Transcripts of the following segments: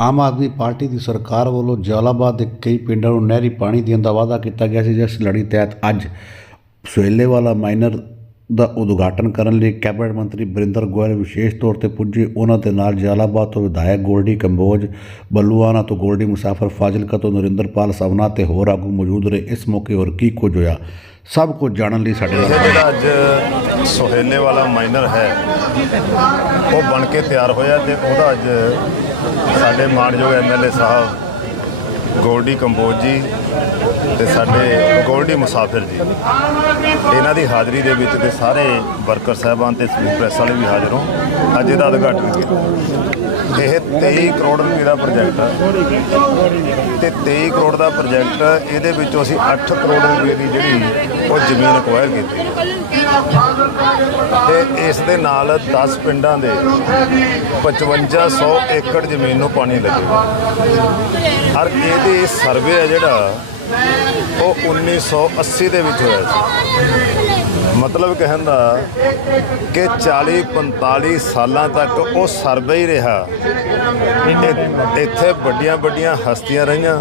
Aam Aadmi party ਦੀ ਸਰਕਾਰ ਵੱਲੋਂ ਜਲਾਲਾਬਾਦ ਦੇ ਕਈ ਪਿੰਡਾਂ ਨੂੰ ਨਹਿਰੀ ਪਾਣੀ ਦੇਣ ਦਾ ਵਾਅਦਾ ਕੀਤਾ ਗਿਆ ਸੀ, ਜਿਸ ਲੜੀ ਤਹਿਤ ਅੱਜ ਸੋਹੇਲੇਵਾਲਾ ਮਾਈਨਰ ਦਾ ਉਦਘਾਟਨ ਕਰਨ ਲਈ ਕੈਬਨਿਟ ਮੰਤਰੀ ਬਰਿੰਦਰ ਗੋਇਲ ਵਿਸ਼ੇਸ਼ ਤੌਰ ਤੇ ਪੁੱਜੇ। ਉਹਨਾਂ ਦੇ ਨਾਲ ਜਲਾਲਾਬਾਦ ਤੋਂ ਵਿਧਾਇਕ ਗੋਲਡੀ ਕੰਬੋਜ, ਬੱਲੂਆਣਾ ਤੋਂ ਗੋਲਡੀ ਮੁਸਾਫਰ ਫਾਜ਼ਿਲਕਾ ਤੋਂ ਨਰਿੰਦਰਪਾਲ ਸਵਨਾ ਤੇ ਹੋਰ ਆਗੂ ਮੌਜੂਦ ਰਹੇ। ਇਸ ਮੌਕੇ ਹੋਰ ਕੀ ਕੁਝ ਹੋਇਆ? ਸਭ ਕੁਝ ਜਾਣਨ ਲਈ ਸਾਡੇ ਨਾਲ ਜਿਹੜਾ ਅੱਜ ਸੁਹੇਲੇ ਵਾਲਾ ਮਾਈਨਰ ਹੈ ਉਹ ਬਣ ਕੇ ਤਿਆਰ ਹੋਇਆ ਤੇ ਉਹਦਾ ਅੱਜ ਸਾਡੇ ਮਾਨਯੋਗ ਐਮਐਲਏ ਸਾਹਿਬ ਗੋਲਡੀ ਕੰਬੋਜ ਜੀ ਤੇ ਸਾਡੇ ਗੋਲਡੀ ਮੁਸਾਫਿਰ ਜੀ। ਇਹਨਾਂ ਦੀ ਹਾਜ਼ਰੀ ਦੇ ਵਿੱਚ ਤੇ ਸਾਰੇ ਵਰਕਰ ਸਾਹਿਬਾਨ ਤੇ ਸਮੂਹ ਪ੍ਰੈਸ ਵਾਲੇ ਵੀ ਹਾਜ਼ਰ ਹੋ ਅੱਜ ਇਹਦਾ ਉਦਘਾਟਨ ਕੀਤਾ। ਇਹ 23 ਕਰੋੜ ਰੁਪਏ ਦਾ ਪ੍ਰੋਜੈਕਟ ਹੈ ਤੇ 23 ਕਰੋੜ ਦਾ ਪ੍ਰੋਜੈਕਟ, ਇਹਦੇ ਵਿੱਚੋਂ ਅਸੀਂ 8 ਕਰੋੜ ਰੁਪਏ ਦੀ ਜਿਹੜੀ ਉਹ ਜ਼ਮੀਨ ਅਕਵਾਇਰ ਕੀਤੀ ਹੈ। ਤੇ ਇਸ ਦੇ ਨਾਲ 10 ਪਿੰਡਾਂ ਦੇ 5500 ਏਕੜ ਜ਼ਮੀਨ ਨੂੰ ਪਾਣੀ ਲੱਗੇਗਾ ਇੱਕ ਇਹਦੇ ਸਰਵੇ ਹੈ ਜਿਹੜਾ ਉਹ 1980 ਦੇ ਵਿੱਚ ਹੋਇਆ ਸੀ। ਮਤਲਬ ਕਹਿਣ ਦਾ ਕਿ 40 45 ਸਾਲਾਂ ਤੱਕ ਉਹ ਸਰਵੇ ਹੀ ਰਿਹਾ। ਇੱਥੇ ਵੱਡੀਆਂ ਵੱਡੀਆਂ ਹਸਤੀਆਂ ਰਹੀਆਂ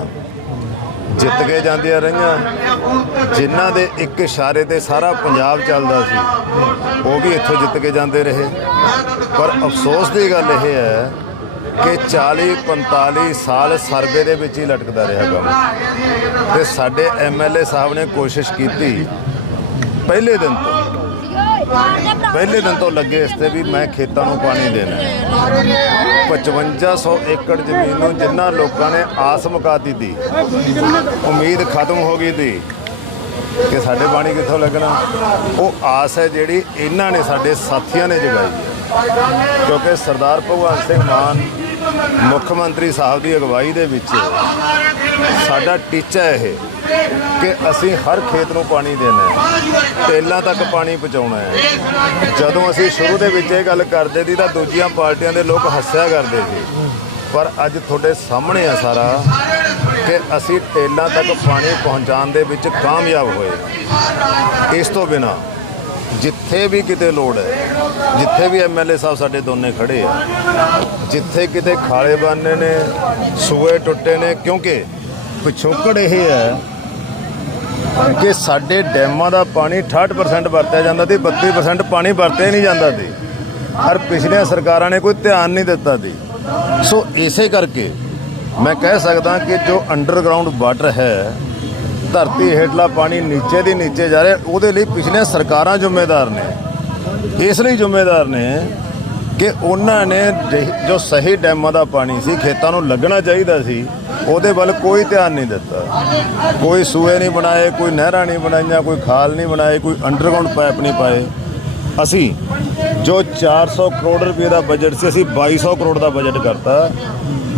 ਜਿੱਤ ਕੇ ਜਾਂਦੀਆਂ ਰਹੀਆਂ। ਜਿਨ੍ਹਾਂ ਦੇ ਇੱਕ ਇਸ਼ਾਰੇ ਤੇ ਸਾਰਾ ਪੰਜਾਬ ਚੱਲਦਾ ਸੀ ਉਹ ਵੀ ਇੱਥੋਂ ਜਿੱਤ ਕੇ ਜਾਂਦੇ ਰਹੇ। ਪਰ ਅਫਸੋਸ ਦੀ ਗੱਲ ਇਹ ਹੈ ਕਿ 40 45 ਸਾਲ ਸਰਵੇ ਦੇ ਵਿੱਚ ਹੀ ਲਟਕਦਾ ਰਿਹਾ ਕੰਮ। ਤੇ ਸਾਡੇ ਐਮਐਲਏ ਸਾਹਿਬ ਨੇ ਕੋਸ਼ਿਸ਼ ਕੀਤੀ ਪਹਿਲੇ ਦਿਨ ਤੋਂ। ਪਹਿਲੇ ਦਿਨ ਤੋਂ ਲੱਗੇ ਇਸ ਤੇ ਵੀ ਮੈਂ ਖੇਤਾਂ ਨੂੰ ਪਾਣੀ ਦੇਣਾ ਹੈ। 5500 ਏਕੜ ਜ਼ਮੀਨ ਨੂੰ ਜਿਨ੍ਹਾਂ ਲੋਕਾਂ ਨੇ ਆਸ ਮੁਕਾਤੀ ਦੀ ਉਮੀਦ ਖਤਮ ਹੋ ਗਈ ਸੀ ਕਿ ਸਾਡੇ ਪਾਣੀ ਕਿੱਥੋਂ ਲੱਗਣਾ। ਉਹ ਆਸ ਹੈ ਜਿਹੜੀ ਇਹਨਾਂ ਨੇ ਸਾਡੇ ਸਾਥੀਆਂ ਨੇ ਜਗਾਈ ਕਿਉਂਕਿ ਸਰਦਾਰ ਭਗਵੰਤ ਸਿੰਘ ਮਾਨ ਮੁੱਖ ਮੰਤਰੀ ਸਾਹਿਬ ਦੀ ਅਗਵਾਈ ਦੇ ਵਿੱਚ ਸਾਡਾ ਟੀਚਾ ਇਹ ਕਿ ਅਸੀਂ ਹਰ ਖੇਤ ਨੂੰ ਪਾਣੀ ਦੇਣਾ ਹੈ ਟੇਲਾਂ ਤੱਕ ਪਾਣੀ ਪਹੁੰਚਾਉਣਾ ਹੈ। ਜਦੋਂ ਅਸੀਂ ਸ਼ੁਰੂ ਦੇ ਵਿੱਚ ਇਹ ਗੱਲ ਕਰਦੇ ਸੀ ਤਾਂ ਦੂਜੀਆਂ ਪਾਰਟੀਆਂ ਦੇ ਲੋਕ ਹੱਸਿਆ ਕਰਦੇ ਸੀ। ਪਰ ਅੱਜ ਤੁਹਾਡੇ ਸਾਹਮਣੇ ਆ ਸਾਰਾ ਕਿ ਅਸੀਂ ਟੇਲਾਂ ਤੱਕ ਪਾਣੀ ਪਹੁੰਚਾਉਣ ਦੇ ਵਿੱਚ ਕਾਮਯਾਬ ਹੋਏ। ਇਸ ਤੋਂ ਬਿਨਾ ਜਿੱਥੇ ਵੀ ਕਿਤੇ ਲੋੜ ਹੈ ਜਿੱਥੇ ਵੀ ਐਮਐਲਏ ਸਾਹਿਬ ਸਾਡੇ ਦੋਨੇ ਖੜੇ ਆ, ਜਿੱਥੇ ਕਿਤੇ ਖਾਲੇ ਬਣਨੇ ਨੇ, ਸੂਏ ਟੁੱਟੇ ਨੇ, ਕਿਉਂਕਿ ਪਿਛੋਕੜ ਇਹ ਹੈ ਕਿ ਸਾਡੇ ਡੈਮਾਂ ਦਾ ਪਾਣੀ 68% ਵਰਤਿਆ ਜਾਂਦਾ ਸੀ 32% ਪਾਣੀ ਵਰਤਿਆ ਨਹੀਂ ਜਾਂਦਾ ਸੀ। ਹਰ ਪਿਛਲੀਆਂ ਸਰਕਾਰਾਂ ਨੇ ਕੋਈ ਧਿਆਨ ਨਹੀਂ ਦਿੱਤਾ ਸੀ। ਸੋ ਇਸੇ ਕਰਕੇ ਮੈਂ ਕਹਿ ਸਕਦਾ ਕਿ ਜੋ ਅੰਡਰਗਰਾਉਂਡ ਵਾਟਰ ਹੈ, ਧਰਤੀ ਹੇਠਲਾ ਪਾਣੀ ਨੀਚੇ ਦੀ ਨੀਚੇ ਜਾ ਰਿਹਾ, ਉਹਦੇ ਲਈ ਪਿਛਲੀਆਂ ਸਰਕਾਰਾਂ ਜ਼ਿੰਮੇਦਾਰ ਨੇ। ਇਸ ਲਈ ਜ਼ਿੰਮੇਦਾਰ ਨੇ ਕਿ ਉਹਨਾਂ ਨੇ ਜੋ ਸਹੀ ਡੈਮਾਂ ਦਾ ਪਾਣੀ ਸੀ, ਖੇਤਾਂ ਨੂੰ ਲੱਗਣਾ ਚਾਹੀਦਾ ਸੀ, ਉਹਦੇ ਵੱਲ ਕੋਈ ਧਿਆਨ ਨਹੀਂ ਦਿੱਤਾ। ਕੋਈ ਸੂਏ ਨਹੀਂ ਬਣਾਏ, ਕੋਈ ਨਹਿਰਾਂ ਨਹੀਂ ਬਣਾਈਆਂ, ਕੋਈ ਖਾਲ ਨਹੀਂ ਬਣਾਏ, ਕੋਈ ਅੰਡਰਗਰਾਉਂਡ ਪਾਈਪ ਨਹੀਂ ਪਾਏ। ਅਸੀਂ ਜੋ 400 ਕਰੋੜ ਰੁਪਏ ਦਾ ਬਜਟ ਸੀ, ਅਸੀਂ 2200 ਕਰੋੜ ਦਾ ਬਜਟ ਕਰਤਾ।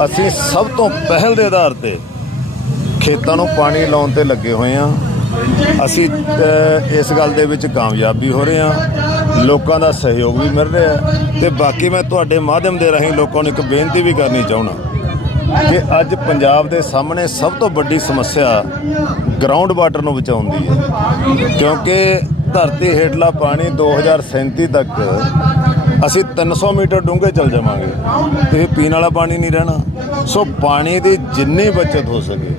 ਅਸੀਂ ਸਭ ਤੋਂ ਪਹਿਲ ਦੇ ਆਧਾਰ ਤੇ ਖੇਤਾਂ ਨੂੰ ਪਾਣੀ ਲਾਉਣ ਤੇ ਲੱਗੇ ਹੋਏ ਆ ਅਸੀਂ ਇਸ ਗੱਲ ਦੇ ਵਿੱਚ ਕਾਮਯਾਬ ਵੀ ਹੋ ਰਹੇ ਹਾਂ। ਲੋਕਾਂ ਦਾ ਸਹਿਯੋਗ ਵੀ ਮਿਲ ਰਿਹਾ ਹੈ ਤੇ ਬਾਕੀ ਮੈਂ ਤੁਹਾਡੇ ਮਾਧਿਅਮ ਦੇ ਰਾਹੀਂ ਲੋਕਾਂ ਨੂੰ ਇੱਕ ਬੇਨਤੀ ਵੀ ਕਰਨੀ ਚਾਹੁੰਦਾ ਕਿ ਅੱਜ ਪੰਜਾਬ ਦੇ ਸਾਹਮਣੇ ਸਭ ਤੋਂ ਵੱਡੀ ਸਮੱਸਿਆ ਗਰਾਊਂਡ ਵਾਟਰ ਨੂੰ ਬਚਾਉਣ ਦੀ ਹੈ। ਕਿਉਂਕਿ ਧਰਤੀ ਹੇਠਲਾ ਪਾਣੀ 2037 ਤੱਕ ਅਸੀਂ 300 ਮੀਟਰ ਡੂੰਘੇ ਚਲ ਜਾਵਾਂਗੇ। ਤੇ ਪੀਣ ਵਾਲਾ ਪਾਣੀ ਨਹੀਂ ਰਹਿਣਾ। ਸੋ ਪਾਣੀ ਦੀ ਜਿੰਨੀ ਬਚਤ ਹੋ ਸਕੇ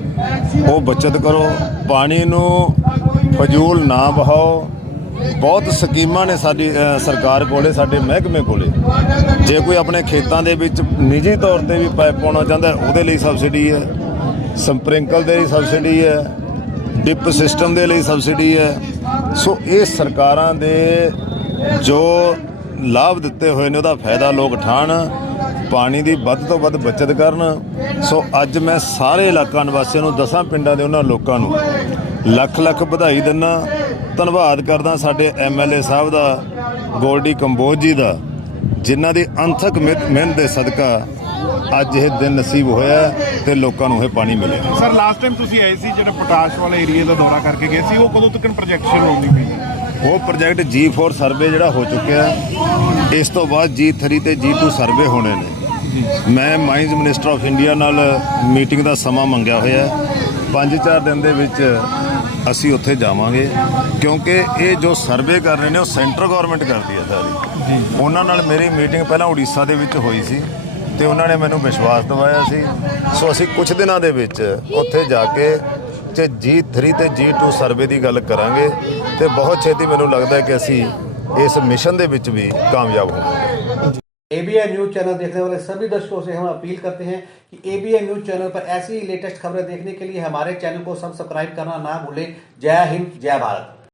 ਉਹ ਬਚਤ ਕਰੋ। ਪਾਣੀ ਨੂੰ ਫਜ਼ੂਲ ਨਾ ਬਹਾਓ ਬਹੁਤ ਸਕੀਮਾਂ ਨੇ ਸਾਡੀ ਸਰਕਾਰ ਕੋਲੇ, ਸਾਡੇ ਮਹਿਕਮੇ ਕੋਲੇ। ਜੇ ਕੋਈ ਆਪਣੇ ਖੇਤਾਂ ਦੇ ਵਿੱਚ ਨਿੱਜੀ ਤੌਰ ਤੇ ਵੀ ਪਾਈਪ ਪਾਉਣਾ ਚਾਹੁੰਦਾ ਉਹਦੇ ਲਈ ਸਬਸਿਡੀ ਹੈ। ਸੰਪ੍ਰਿੰਕਲ ਦੇ ਲਈ ਸਬਸਿਡੀ ਹੈ। ਡਿਪ ਸਿਸਟਮ ਦੇ ਲਈ ਸਬਸਿਡੀ ਹੈ। ਸੋ ਇਹ ਸਰਕਾਰਾਂ ਦੇ ਜੋ ਲਾਭ ਦਿੱਤੇ ਹੋਏ ਨੇ, ਉਹਦਾ ਫਾਇਦਾ ਲੋਕ ਉਠਾਣ ਪਾਣੀ ਦੀ ਵੱਧ ਤੋਂ ਵੱਧ ਬਚਤ ਕਰਨ। ਸੋ ਅੱਜ ਮੈਂ ਸਾਰੇ ਇਲਾਕਾ ਨਿਵਾਸੀਆਂ ਨੂੰ, ਦਸਾਂ ਪਿੰਡਾਂ ਦੇ ਉਹਨਾਂ ਲੋਕਾਂ ਨੂੰ ਲੱਖ ਲੱਖ ਵਧਾਈ ਦਿੰਦਾ ਧੰਨਵਾਦ ਕਰਦਾ ਸਾਡੇ ਐਮਐਲਏ ਸਾਹਿਬ ਦਾ, ਗੋਲਡੀ ਕੰਬੋਜ ਜੀ ਦਾ, ਜਿਨ੍ਹਾਂ ਦੀ ਅੰਥਕ ਮਿਹਨਤ ਮਿਹਨਤ ਦੇ ਸਦਕਾ ਅੱਜ ਇਹ ਦਿਨ ਨਸੀਬ ਹੋਇਆ ਹੈ ਤੇ ਲੋਕਾਂ ਨੂੰ ਇਹ ਪਾਣੀ ਮਿਲਿਆ। ਸਰ ਲਾਸਟ ਟਾਈਮ ਤੁਸੀਂ ਆਏ ਸੀ, ਜਿਹੜਾ ਪਟਾਸ਼ ਵਾਲੇ ਏਰੀਆ ਦਾ ਦੌਰਾ ਕਰਕੇ ਗਏ ਸੀ, ਉਹ ਕਦੋਂ ਤੱਕ ਪ੍ਰੋਜੈਕਸ਼ਨ ਹੋਣੀ ਪਈ? ਉਹ ਪ੍ਰੋਜੈਕਟ G4 ਸਰਵੇ ਜਿਹੜਾ ਹੋ ਚੁੱਕਿਆ ਹੈ ਇਸ ਤੋਂ ਬਾਅਦ G3 ਤੇ G2 ਸਰਵੇ ਹੋਣੇ ਨੇ। ਮੈਂ ਮਾਈਨਸ ਮਿਨਿਸਟਰ ਆਫ ਇੰਡੀਆ ਨਾਲ ਮੀਟਿੰਗ ਦਾ ਸਮਾਂ ਮੰਗਿਆ ਹੋਇਆ ਹੈ। 5-4 ਦਿਨ ਦੇ ਵਿੱਚ ਅਸੀਂ ਉੱਥੇ ਜਾਵਾਂਗੇ ਕਿਉਂਕਿ ਇਹ ਜੋ ਸਰਵੇ ਕਰ ਰਹੇ ਨੇ ਉਹ ਸੈਂਟਰ ਗਵਰਨਮੈਂਟ ਕਰਦੀ ਹੈ ਸਾਰੀ। ਉਹਨਾਂ ਨਾਲ ਮੇਰੀ ਮੀਟਿੰਗ ਪਹਿਲਾਂ ਉੜੀਸਾ ਦੇ ਵਿੱਚ ਹੋਈ ਸੀ ਤੇ ਉਹਨਾਂ ਨੇ ਮੈਨੂੰ ਵਿਸ਼ਵਾਸ ਦਿਵਾਇਆ ਸੀ। ਸੋ ਅਸੀਂ ਕੁਝ ਦਿਨਾਂ ਦੇ ਵਿੱਚ ਉੱਥੇ ਜਾ ਕੇ ਤੇ G3 ਤੇ G2 ਸਰਵੇ ਦੀ ਗੱਲ ਕਰਾਂਗੇ ਤੇ ਬਹੁਤ ਛੇਤੀ ਮੈਨੂੰ ਲੱਗਦਾ ਹੈ ਕਿ ਅਸੀਂ ਇਸ ਮਿਸ਼ਨ ਦੇ ਵਿੱਚ ਵੀ ਕਾਮਯਾਬ ਹੋਵਾਂਗੇ एबीएन न्यूज चैनल देखने वाले सभी दर्शकों से हम अपील करते हैं कि एबीएन न्यूज चैनल पर ऐसी ही लेटेस्ट खबरें देखने के लिए हमारे चैनल को सब्सक्राइब करना ना भूलें जय हिंद जय भारत